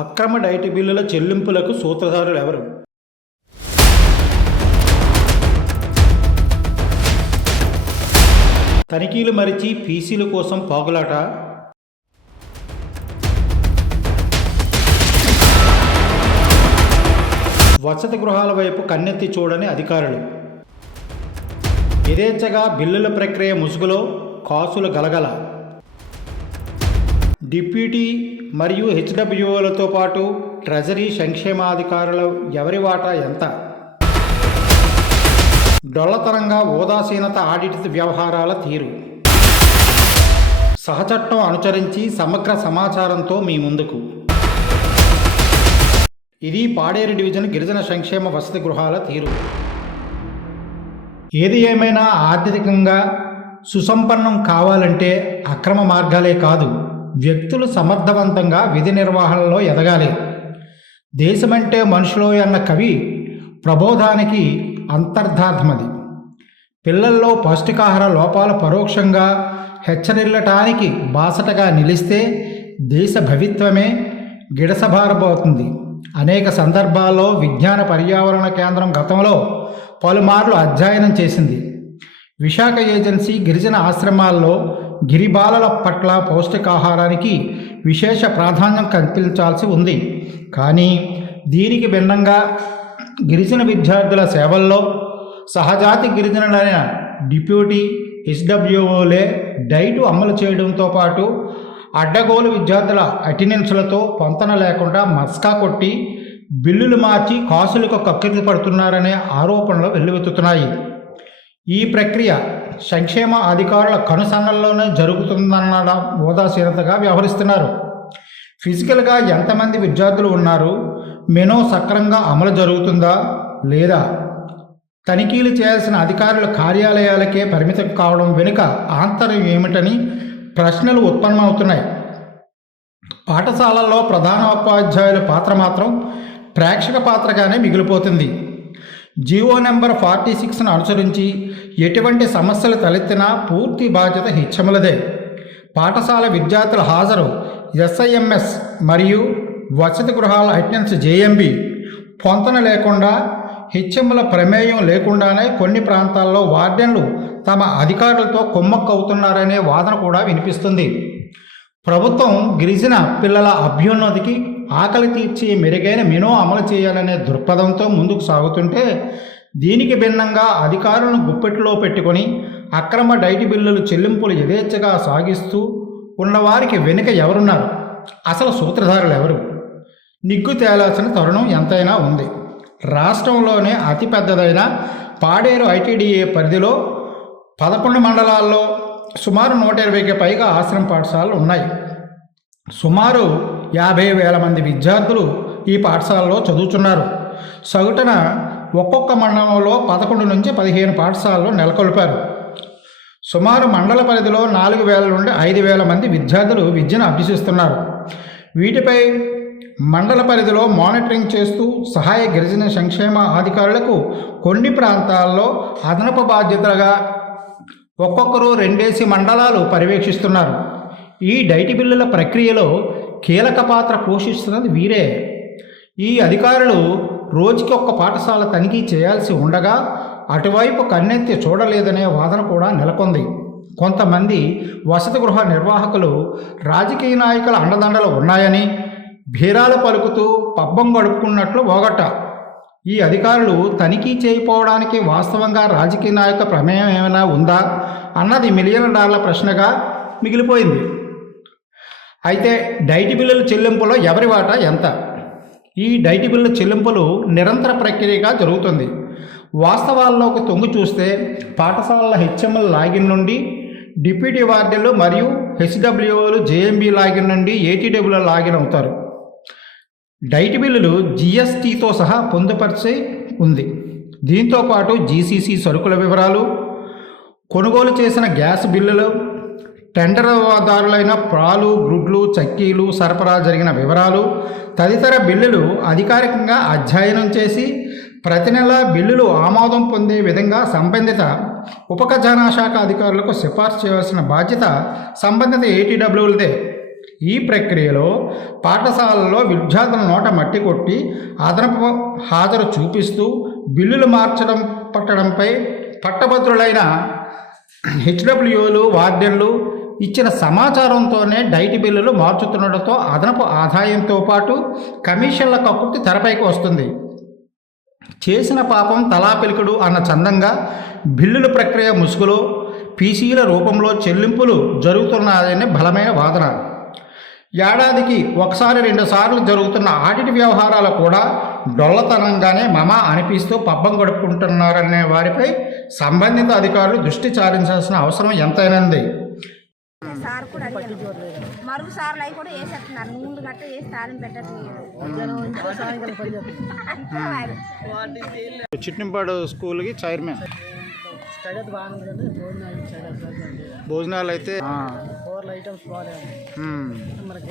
అక్రమ డైట్ బిల్లుల చెల్లింపులకు సూత్రధారులు ఎవరు? తనిఖీలు మరిచి పీసీల కోసం పాకులాట వసతి గృహాల వైపు కన్నెత్తి చూడని అధికారులు? యథేచ్ఛగా బిల్లుల ప్రక్రియ ముసుగులో కాసులు గలగల? డిప్యూటీ మరియు హెచ్డబ్ల్యూలతో పాటు ట్రెజరీ సంక్షేమాధికారులు ఎవరి వాటా ఎంత? డొల్లతనంగా ఉదాసీనత ఆడిట్ వ్యవహారాల తీరు. సహచట్టం అనుసరించి సమగ్ర సమాచారంతో మీ ముందుకు. ఇది పాడేరు డివిజన్ గిరిజన సంక్షేమ వసతి గృహాల తీరు. ఏది ఏమైనా ఆర్థికంగా సుసంపన్నం కావాలంటే అక్రమ మార్గాలే కాదు. వ్యక్తులు సమర్థవంతంగా విధి నిర్వహణలో ఎదగాలి. దేశమంటే మనుషులో అన్న కవి ప్రబోధానికి అంతర్ధార్థమది పిల్లల్లో పౌష్టికాహార లోపాలు పరోక్షంగా హెచ్చరిల్లటానికి బాసటగా నిలిస్తే దేశ భవిత్వమే గిడసభారబోతుంది. అనేక సందర్భాల్లో విజ్ఞాన పర్యావరణ కేంద్రం గతంలో పలుమార్లు అధ్యయనం చేసింది. విశాఖ ఏజెన్సీ గిరిజన ఆశ్రమాల్లో గిరిబాలల పట్ల పౌష్టికాహారానికి విశేష ప్రాధాన్యం కల్పించాల్సి ఉంది. కానీ దీనికి భిన్నంగా గిరిజన విద్యార్థుల సేవల్లో సహజాతి గిరిజనులైన డిప్యూటీ ఎస్డబ్ల్యూఓలే డైటు అమలు చేయడంతో పాటు అడ్డగోలు విద్యార్థుల అటెండెన్స్లతో పొంతన లేకుండా మస్కా కొట్టి బిల్లులు మార్చి కాసులకు కక్కిరి పడుతున్నారనే ఆరోపణలు వెల్లువెత్తుతున్నాయి. ఈ ప్రక్రియ సంక్షేమ అధికారుల కనుసన్నల్లోనే జరుగుతుందన్న ఉదాసీనతగా వ్యవహరిస్తున్నారు. ఫిజికల్గా ఎంతమంది విద్యార్థులు ఉన్నారు? మెనో సక్రమంగా అమలు జరుగుతుందా? లేదా? తనిఖీలు చేయాల్సిన అధికారుల కార్యాలయాలకే పరిమితం కావడం వెనుక ఆంతర్యం ఏమిటని ప్రశ్నలు ఉత్పన్నమవుతున్నాయి. పాఠశాలల్లో ప్రధానోపాధ్యాయుల పాత్ర మాత్రం ప్రేక్షక పాత్రగానే మిగిలిపోతుంది. జీవో నెంబర్ ఫార్టీ సిక్స్ను అనుసరించి ఎటువంటి సమస్యలు తలెత్తినా పూర్తి బాధ్యత హెచ్చములదే పాఠశాల విద్యార్థుల హాజరు ఎస్ఐఎంఎస్ మరియు వసతి గృహాల అటెండెన్స్ జేఎంబి. పొంతన లేకుండా హెచ్ఎంల ప్రమేయం లేకుండానే కొన్ని ప్రాంతాల్లో వార్డెన్లు తమ అధికారులతో కుమ్మక్కవుతున్నారనే వాదన కూడా వినిపిస్తుంది. ప్రభుత్వం గిరిజన పిల్లల అభ్యున్నతికి ఆకలి తీర్చి మెరుగైన మెనూ అమలు చేయాలనే దృక్పథంతో ముందుకు సాగుతుంటే దీనికి భిన్నంగా అధికారులను గుప్పెట్లో పెట్టుకొని అక్రమ డైటి బిల్లులు చెల్లింపులు యథేచ్ఛగా సాగిస్తూ ఉన్నవారికి వెనుక ఎవరున్నారు? అసలు సూత్రధారులు ఎవరు? నిగ్గు తేలాల్సిన తరుణం ఎంతైనా ఉంది. రాష్ట్రంలోనే అతిపెద్దదైన పాడేరు ఐటీడీఏ పరిధిలో పదకొండు మండలాల్లో సుమారు నూట ఇరవైకి పైగా ఆశ్రమ పాఠశాలలు ఉన్నాయి. సుమారు యాభై వేల మంది విద్యార్థులు ఈ పాఠశాలలో చదువుతున్నారు సగటున ఒక్కొక్క మండలంలో పదకొండు నుంచి పదిహేను పాఠశాలలు నెలకొల్పారు. సుమారు మండల పరిధిలో నాలుగు వేల నుండి ఐదు వేల మంది విద్యార్థులు విద్యను అభ్యసిస్తున్నారు. వీటిపై మండల పరిధిలో మానిటరింగ్ చేస్తూ సహాయ గిరిజన సంక్షేమ అధికారులకు కొన్ని ప్రాంతాల్లో అదనపు బాధ్యతలుగా ఒక్కొక్కరు రెండేసి మండలాలు పర్యవేక్షిస్తున్నారు. ఈ డైటి బిల్లుల ప్రక్రియలో కీలక పాత్ర పోషిస్తున్నది వీరే. ఈ అధికారులు రోజుకి ఒక్క పాఠశాల తనిఖీ చేయాల్సి ఉండగా అటువైపు కన్నెత్తి చూడలేదనే వాదన కూడా నెలకొంది. కొంతమంది వసతి గృహ నిర్వాహకులు రాజకీయ నాయకుల అండదండలు ఉన్నాయని భీరాలు పలుకుతూ పబ్బం గడుపుకున్నట్లు ఓగట్ట ఈ అధికారులు తనిఖీ చేయకపోవడానికి వాస్తవంగా రాజకీయ నాయక ప్రమేయం ఏమైనా ఉందా? అన్నది మిలియన్ డాలర్ల ప్రశ్నగా మిగిలిపోయింది. అయితే డైటి బిల్లుల చెల్లింపులో ఎవరి వాటా ఎంత? ఈ డైటి బిల్లు చెల్లింపులు నిరంతర ప్రక్రియగా జరుగుతుంది. వాస్తవాల్లోకి తొంగి చూస్తే పాఠశాలల హెచ్ఎంఎల్ లాగిన్ నుండి డిప్యూటీ వార్డెన్లు మరియు హెచ్డబ్ల్యూలు జేఎంబీ లాగిన్ నుండి ఏటీడబ్ల్యూ లాగిన్ అవుతారు. డైట్ బిల్లులు జిఎస్టీతో సహా పొందుపరిచి ఉంది. దీంతో పాటు జీసీసీ సరుకుల వివరాలు కొనుగోలు చేసిన గ్యాస్ బిల్లులు టెండర్దారులైన పాలు గ్రుడ్లు చక్కీలు సరఫరా జరిగిన వివరాలు తదితర బిల్లులు అధికారికంగా అధ్యయనం చేసి ప్రతి నెల బిల్లులు ఆమోదం పొందే విధంగా సంబంధిత ఉప ఖజానా శాఖ అధికారులకు సిఫార్సు చేయాల్సిన బాధ్యత సంబంధిత ఏటీడబ్ల్యూలదే. ఈ ప్రక్రియలో పాఠశాలలో విద్యార్థుల నోట మట్టి కొట్టి అదనపు హాజరు చూపిస్తూ బిల్లులు మార్చడం పట్టడంపై పట్టభద్రులైన హెచ్డబ్ల్యూలు వార్డెన్లు ఇచ్చిన సమాచారంతోనే డైట్ బిల్లులు మార్చుతుండటంతో అదనపు ఆదాయంతో పాటు కమిషన్ల కక్కుర్తి తెరపైకి వస్తుంది. చేసిన పాపం తలా పిలుకుడు అన్న చందంగా బిల్లుల ప్రక్రియ ముసుగులో పీసీల రూపంలో చెల్లింపులు జరుగుతున్నాయని బలమైన వాదన. ఏడాదికి ఒకసారి రెండు సార్లు జరుగుతున్న ఆడిట్ వ్యవహారాలు కూడా డొల్లతనంగానే మమ అనిపిస్తూ పబ్బం గడుపుకుంటున్నారనే వారిపై సంబంధిత అధికారులు దృష్టి సారించాల్సిన అవసరం ఎంతైనంది. సార్ కూడా అడిగాను మరుగు సార్లు అవి కూడా వేసేస్తున్నారు. నూనె గట్ట వేసి తాలింపు పెట్టట్లేదు. చిట్నింపాడు స్కూల్కి చైర్మన్. భోజనాలు అయితే ఐటమ్స్ మనకి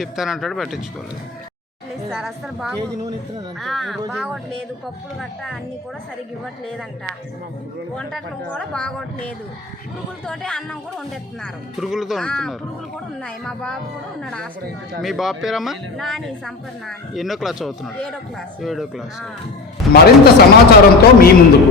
చెప్తానంటాడు పట్టించుకోలేదు. సార్ అసలు బాగు బాగోట్లేదు. పప్పులు గట్ట అన్ని కూడా సరిగ్గా ఇవ్వట్లేదంట. వంటట్లు కూడా బాగోట్లేదు. పురుగులతోటి అన్నం కూడా వండేస్తున్నారు. పురుగులతో పురుగులు కూడా ఉన్నాయి. మా బాబు కూడా ఉన్నాడు హాస్పిటల్ మీ బాబు పేరమ్మా? నాని సంపర్ నాని. ఎన్నో క్లాస్ చదువుతున్నాడు? ఏడో క్లాస్. ఏడో క్లాస్. మరింత సమాచారంతో మీ ముందుకు.